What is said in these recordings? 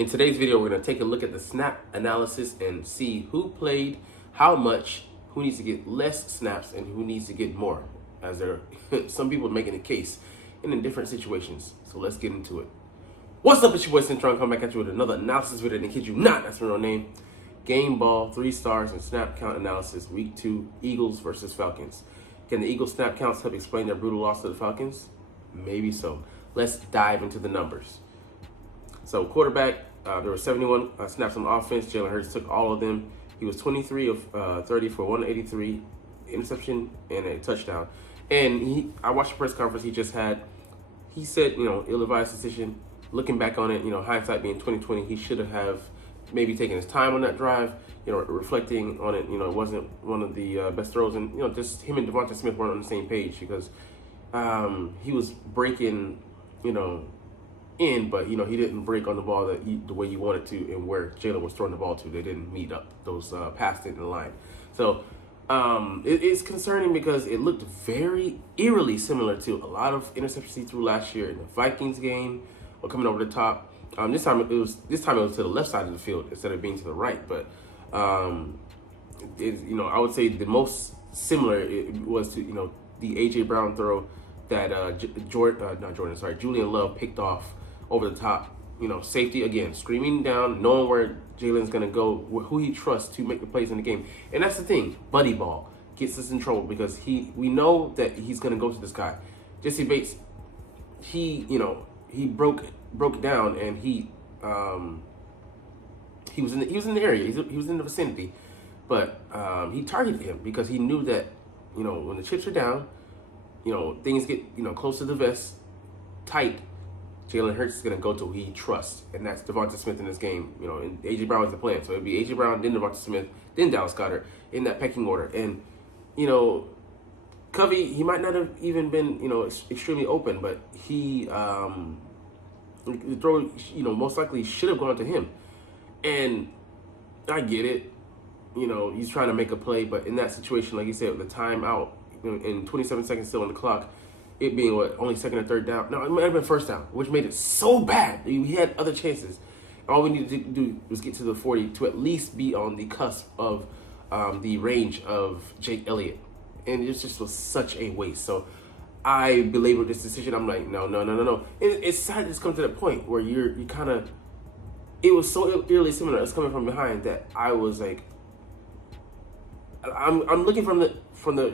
In today's video, we're going to take a look at the snap analysis and see who played, how much, who needs to get less snaps, and who needs to get more, as there are some people making a case in different situations. So let's get into it. What's up, it's your boy Cintron, coming back at you with another analysis video, and kid you not, that's my real name. Game ball, 3 stars, and snap count analysis, week 2, Eagles versus Falcons. Can the Eagles snap counts help explain their brutal loss to the Falcons? Maybe so. Let's dive into the numbers. So quarterback, there were 71 snaps on offense. Jalen Hurts took all of them. He was 23 of 30 for 183, interception and a touchdown. And I watched the press conference he just had. He said, ill-advised decision. Looking back on it, hindsight being 2020, he should have maybe taken his time on that drive. Reflecting on it, it wasn't one of the best throws, and just him and Devonta Smith weren't on the same page because he was breaking, in, but he didn't break on the ball the way you wanted to, and where Jalen was throwing the ball to, they didn't meet up. Those passes didn't align. So it's concerning because it looked very eerily similar to a lot of interceptions he threw last year in the Vikings game, or coming over the top. This time it was to the left side of the field instead of being to the right. But I would say the most similar it was to the AJ Brown throw that Julian Love picked off over the top. Safety again, screaming down, knowing where Jalen's gonna go, who he trusts to make the plays in the game. And that's the thing, buddy ball gets us in trouble because we know that he's gonna go to this guy. Jesse Bates, he broke it down, and he was in the area, he was in the vicinity, but he targeted him because he knew that when the chips are down, things get close to the vest, tight. Jalen Hurts is going to go to who he trusts, and that's Devonta Smith in this game. And A.J. Brown is the plan. So it'd be A.J. Brown, then Devonta Smith, then Dallas Goedert in that pecking order. And, Covey, he might not have even been, extremely open, but the throw, most likely should have gone to him. And I get it. He's trying to make a play, but in that situation, like you said, the timeout, in 27 seconds still on the clock, it being only second or third down. No, it might have been first down, which made it so bad. We had other chances. All we needed to do was get to the 40 to at least be on the cusp of the range of Jake Elliott. And it just was such a waste. So I belabored this decision. I'm like, no. It's sad it's come to the point where you kind of, it was so eerily similar. It's coming from behind that I was like, I'm looking from the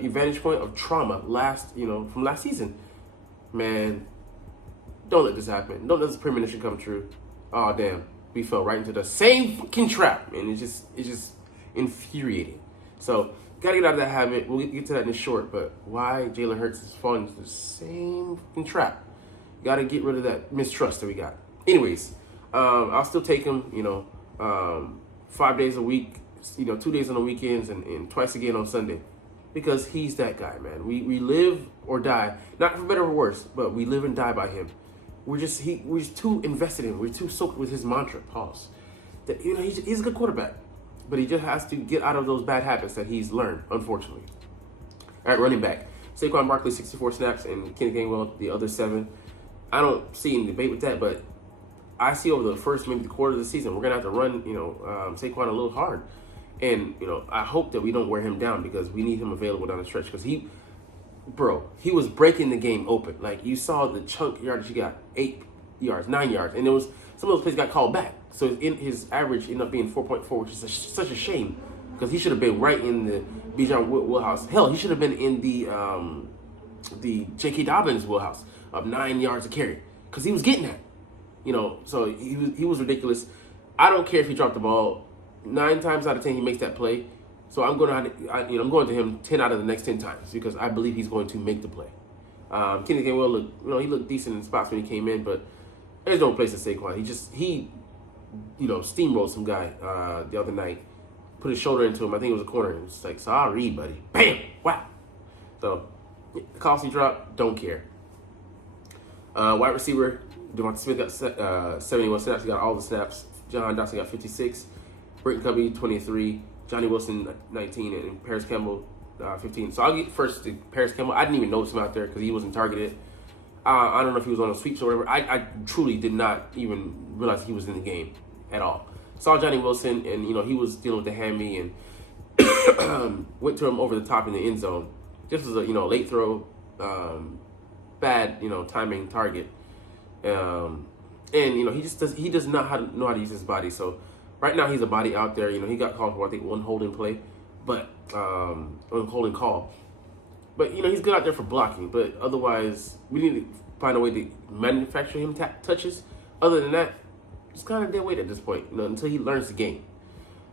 vantage point of trauma from last season. Man, don't let this happen. Don't let this premonition come true. Oh damn, we fell right into the same fucking trap, and it's just infuriating. So gotta get out of that habit. We'll get to that in a short. But why Jalen Hurts is falling into the same fucking trap? Gotta get rid of that mistrust that we got. Anyways, I'll still take him. 5 days a week. 2 days on the weekends and twice again on Sunday, because he's that guy, man. We live or die, not for better or worse, but we live and die by him. We're just too invested in him. We're too soaked with his mantra. Pause. That he's a good quarterback, but he just has to get out of those bad habits that he's learned, unfortunately. All right, running back. Saquon Barkley 64 snaps and Kenny Gainwell the other 7. I don't see any debate with that, but I see over the first maybe the quarter of the season we're gonna have to run Saquon a little hard. And, I hope that we don't wear him down because we need him available down the stretch. Because he was breaking the game open. Like, you saw the chunk yardage he got, 8 yards, 9 yards. And some of those plays got called back. So his average ended up being 4.4, which is such a shame. Because he should have been right in the Bijan wheelhouse. Hell, he should have been in the J.K. Dobbins wheelhouse of 9 yards a carry. Because he was getting that. So he was ridiculous. I don't care if he dropped the ball. 9 times out of 10 he makes that play, so I'm going to him 10 out of the next 10 times because I believe he's going to make the play. Kenny Gainwell he looked decent in spots when he came in, but there's no place to Saquon. He steamrolled some guy the other night, put his shoulder into him. I think it was a corner. It was like, sorry, buddy, bam, wow. So the costly drop, don't care. Wide receiver Devonta Smith got 71 snaps. He got all the snaps. John Dotson got 56. Britton Covey, 23, Johnny Wilson, 19, and Paris Campbell, 15. So I'll get first to Paris Campbell. I didn't even notice him out there because he wasn't targeted. I don't know if he was on a sweeps or whatever. I truly did not even realize he was in the game. at all. Saw Johnny Wilson, and he was dealing with the hammy and went to him over the top in the end zone. Just was a late throw, bad timing target, and he does not know how to use his body. So right now he's a body out there. He got called for I think one holding play, but holding call. But he's good out there for blocking. But otherwise, we need to find a way to manufacture him touches. Other than that, it's kind of dead weight at this point. Until he learns the game.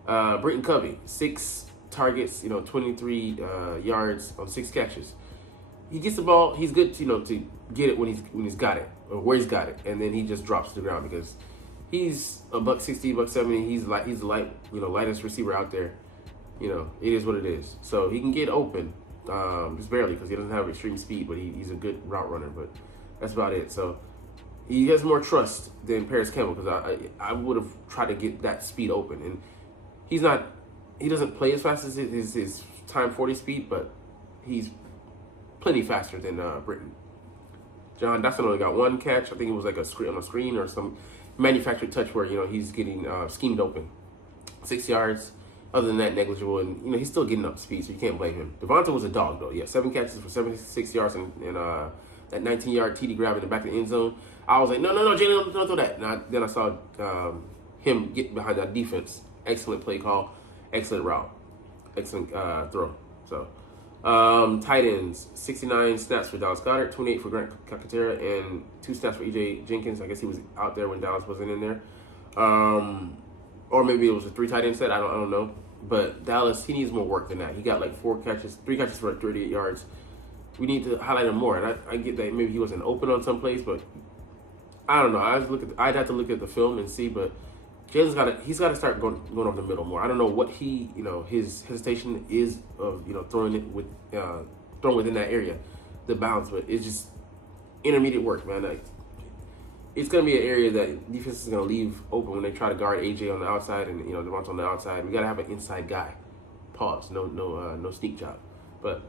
Britton Covey, 6 targets, 23 yards on 6 catches. He gets the ball. He's good, to get it when he's got it or where he's got it, and then he just drops to the ground because he's $160, $170. He's the lightest receiver out there. It is what it is. So he can get open, just barely because he doesn't have extreme speed, but he's a good route runner. But that's about it. So he has more trust than Paris Campbell because I would have tried to get that speed open, and he doesn't play as fast as his time 40 speed, but he's plenty faster than Britton. John Dotson only got 1 catch. I think it was like on a screen or some manufactured touch where he's getting schemed open. 6 yards. Other than that, negligible, and he's still getting up speed, so you can't blame him. Devonta was a dog though. Yeah, 7 catches for 76 yards and that 19-yard TD grab in the back of the end zone. I was like, no, Jalen, don't throw that. And then I saw him get behind that defense. Excellent play call, excellent route, excellent throw. So, tight ends, 69 snaps for Dallas Goedert, 28 for Grant Calcaterra, and 2 snaps for EJ Jenkins. I guess he was out there when Dallas wasn't in there. Or maybe it was a 3 tight end set. I don't know. But Dallas, he needs more work than that. He got like 3 catches for 38 yards. We need to highlight him more. And I get that maybe he wasn't open on some plays, but I don't know. I'd have to look at the film and see. But Jalen's got to start going over the middle more. I don't know what his hesitation is of throwing within that area, the bounds. But it's just intermediate work, man. It's going to be an area that defense is going to leave open when they try to guard AJ on the outside and Devonta on the outside. We got to have an inside guy. Pause. No sneak job. But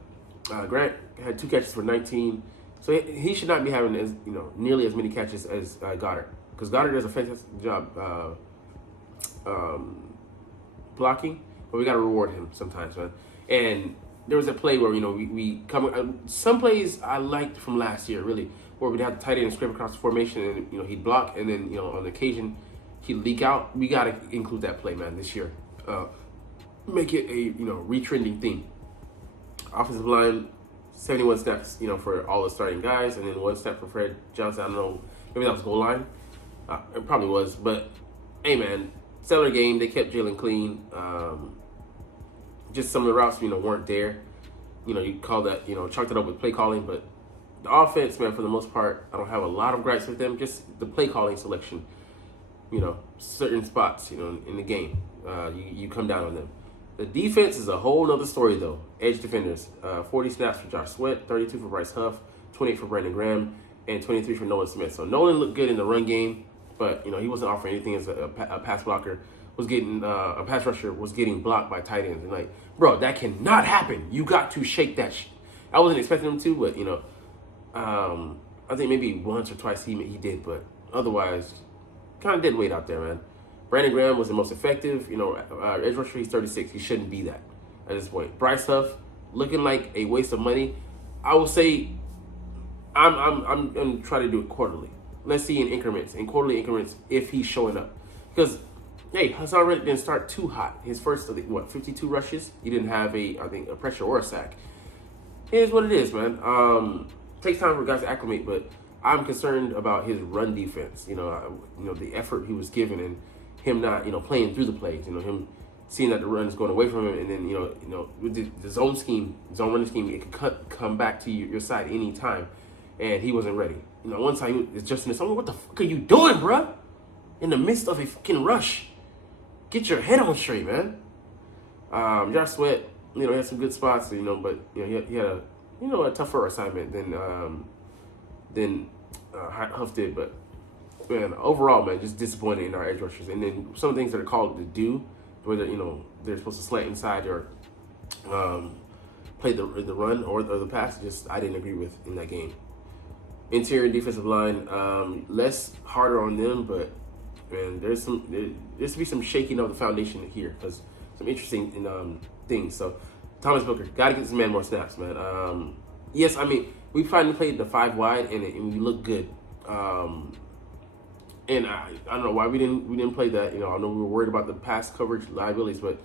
Grant had 2 catches for 19, so he should not be having as nearly as many catches as Goddard, because Goddard does a fantastic job blocking, but we got to reward him sometimes, man. And there was a play where we come. Some plays I liked from last year, really, where we'd have the tight end scrape across the formation, and he'd block, and then on occasion he'd leak out. We got to include that play, man, this year. Make it a retrending thing. Offensive line, 71 snaps, for all the starting guys, and then 1 snap for Fred Johnson. I don't know, maybe that was goal line. It probably was, but hey, man, stellar game. They kept Jalen clean. Just some of the routes, weren't there. You call that, chalked it up with play calling, but the offense, man, for the most part, I don't have a lot of gripes with them. Just the play calling selection. Certain spots, in the game, you come down on them. The defense is a whole nother story, though. Edge defenders, 40 snaps for Josh Sweat, 32 for Bryce Huff, 28 for Brandon Graham, and 23 for Nolan Smith. So Nolan looked good in the run game, but he wasn't offering anything as a pass blocker. A pass rusher was getting blocked by tight ends. And bro, that cannot happen. You got to shake that shit. I wasn't expecting him to, but I think maybe once or twice he did, but otherwise, kind of dead weight out there, man. Brandon Graham was the most effective, edge rusher. He's 36. He shouldn't be that at this point. Bryce Huff looking like a waste of money. I will say, I'm gonna try to do it quarterly. Let's see in quarterly increments, if he's showing up. Because hey, Hassan Reddick didn't start too hot. His first 52 rushes. He didn't have a pressure or a sack. Here's what it is, man. Takes time for guys to acclimate, but I'm concerned about his run defense. The effort he was given and him not, playing through the plays. Him seeing that the run is going away from him, and then with the zone running scheme, it could come back to your side any time, and he wasn't ready. One time it's just in the summer. What the fuck are you doing, bruh? In the midst of a fucking rush, get your head on straight, man. Josh Sweat, he had some good spots, but he had a tougher assignment than Huff did, but. Man, overall, man, just disappointed in our edge rushers. And then some things that are called to do, whether they're supposed to slant inside or play the run or the pass, just I didn't agree with in that game. Interior defensive line, less harder on them, but man, there's to be some shaking of the foundation here, because some interesting things. So Thomas Booker, got to get this man more snaps, man. Yes, I mean, we finally played the 5 wide, and we look good. And I don't know why we didn't play that. You know, I know we were worried about the pass coverage liabilities, but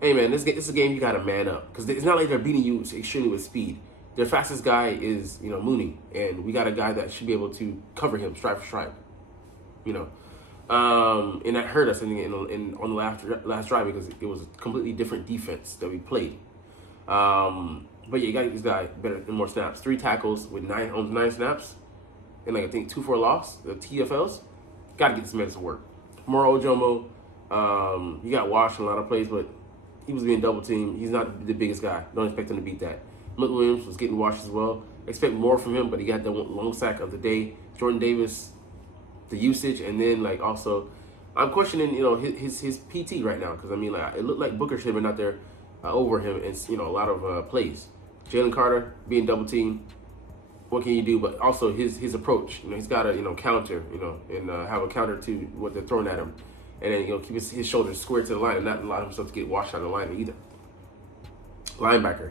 hey, man, this is a game you got to man up, because it's not like they're beating you extremely with speed. Their fastest guy is, you know, Mooney, and we got a guy that should be able to cover him stripe for stripe. You know, and that hurt us on the last drive, because it was a completely different defense that we played. But yeah, you got to get this guy better and more snaps. 3 tackles with 9 snaps, and like I think 2 for a loss. The TFLs, got to get this man some work. Moro Ojomo, he got washed in a lot of plays, but he was being double teamed. He's not the biggest guy. Don't expect him to beat that. Mick Williams was getting washed as well. Expect more from him, but he got the long sack of the day. Jordan Davis, the usage, and then like also, I'm questioning, you know, his PT right now, because I mean, like, it looked like Booker should have been out there over him, and you know, a lot of plays. Jalen Carter being double teamed. What can you do? But also his approach. You know, he's got to, you know, counter, you know, and have a counter to what they're throwing at him, and then, you know, keep his shoulders square to the line and not allow himself to get washed out of the line either. Linebacker,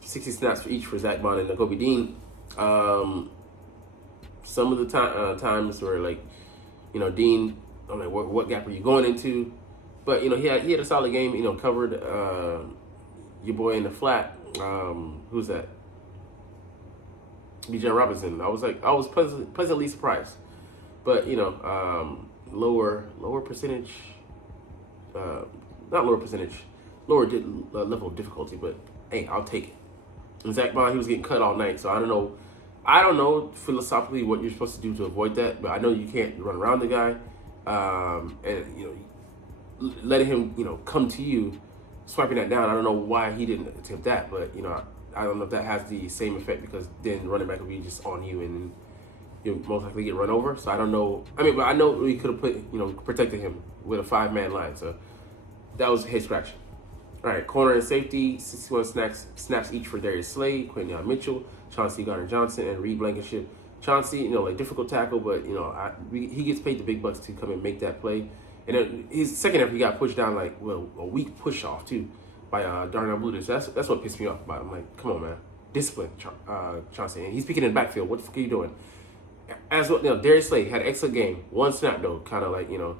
60 snaps for each for Zach Bond and Nakobe Dean. Some of the times where, like, you know, Dean, I'm like, what gap are you going into? But, you know, he had a solid game. You know, covered your boy in the flat. Who's that? Bijan Robinson. I was pleasantly surprised. But, you know, lower percentage, not lower percentage, lower level of difficulty. But hey, I'll take it. And Zach Bond, he was getting cut all night, so I don't know philosophically what you're supposed to do to avoid that, but I know you can't run around the guy, and, you know, letting him, you know, come to you, swiping that down. I don't know why he didn't attempt that, but, you know, I don't know if that has the same effect, because then running back will be just on you, and you'll most likely get run over. So I don't know. I mean, but I know we could have protected him with a 5-man line. So that was head scratching. All right, corner and safety, 61 snaps each for Darius Slade, Quinyon Mitchell, Chauncey Gardner-Johnson, and Reed Blankenship. Chauncey, you know, like, difficult tackle, but, you know, he gets paid the big bucks to come and make that play. And then his second effort, he got pushed down, like, well, a weak push off too by Darnell Blutis. That's what pissed me off about him. Like, come on, man, discipline, Chauncey. And he's speaking in the backfield. What the fuck are you doing? As well, you know, Darius Slade had an excellent game. 1 snap though, kind of like, you know,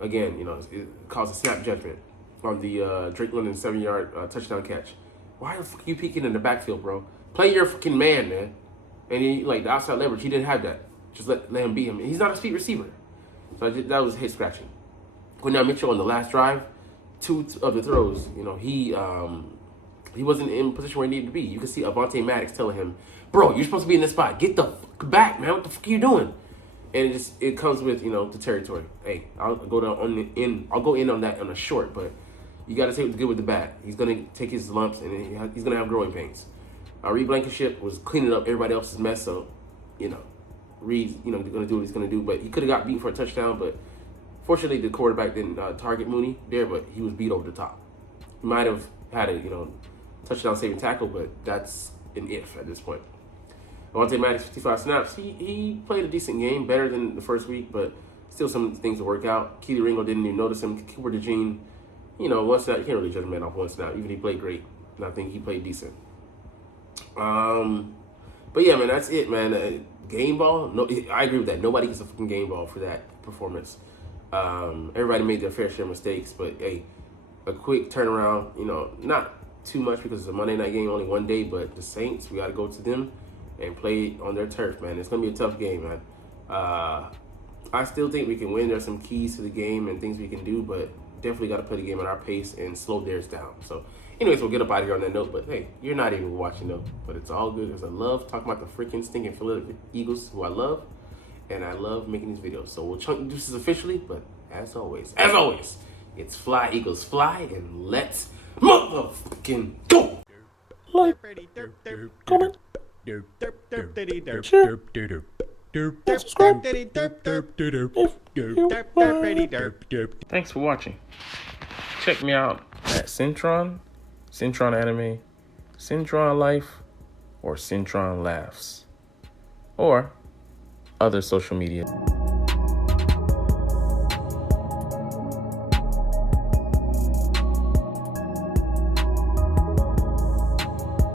again, you know, it caused a snap judgment on the Drake London 7-yard touchdown catch. Why the fuck are you peeking in the backfield, bro? Play your fucking man. And he, like, the outside leverage, he didn't have that. Just let him beat him. He's not a speed receiver. So that was head scratching. Quinyon Mitchell on the last drive, 2 of the throws, you know, he wasn't in position where he needed to be. You can see Avonte Maddox telling him, bro, you're supposed to be in this spot. Get the fuck back, man. What the fuck are you doing? And it comes with, you know, the territory. Hey, I'll go in on that on a short, but you got to take what's good with the bad. He's gonna take his lumps, and he's gonna have growing pains. Reed Blankenship was cleaning up everybody else's mess, so, you know, Reed's, you know, gonna do what he's gonna do. But he could have got beat for a touchdown, but fortunately the quarterback didn't target Mooney there, but he was beat over the top. He might have had a, you know, touchdown saving tackle, but that's an if at this point. Avonte Maddox, 55 snaps. He played a decent game, better than the first week, but still some things to work out. Keely Ringo didn't even notice him. Cooper DeJean, you know, 1 snap. You can't really judge a man off 1 snap. Even he played great, and I think he played decent. But yeah, man, that's it, man. Game ball. No, I agree with that. Nobody gets a fucking game ball for that performance. Everybody made their fair share of mistakes, but hey, a quick turnaround. You know, not too much because it's a Monday night game, only 1 day. But the Saints, we got to go to them and play on their turf, man. It's gonna be a tough game, man. I still think we can win. There's some keys to the game and things we can do, but definitely got to play the game at our pace and slow theirs down. So, anyways, we'll get up out of here on that note. But hey, you're not even watching though. But it's all good because I love talking about the freaking stinking Philadelphia Eagles, who I love, and I love making these videos. So we'll chunk deuces officially. But as always, it's fly Eagles fly, and let's motherfucking go. Like, comment, share, subscribe. Thanks for watching. Check me out at Cintron, Cintron Anime, Cintron Life, or Cintron Laughs, or other social media.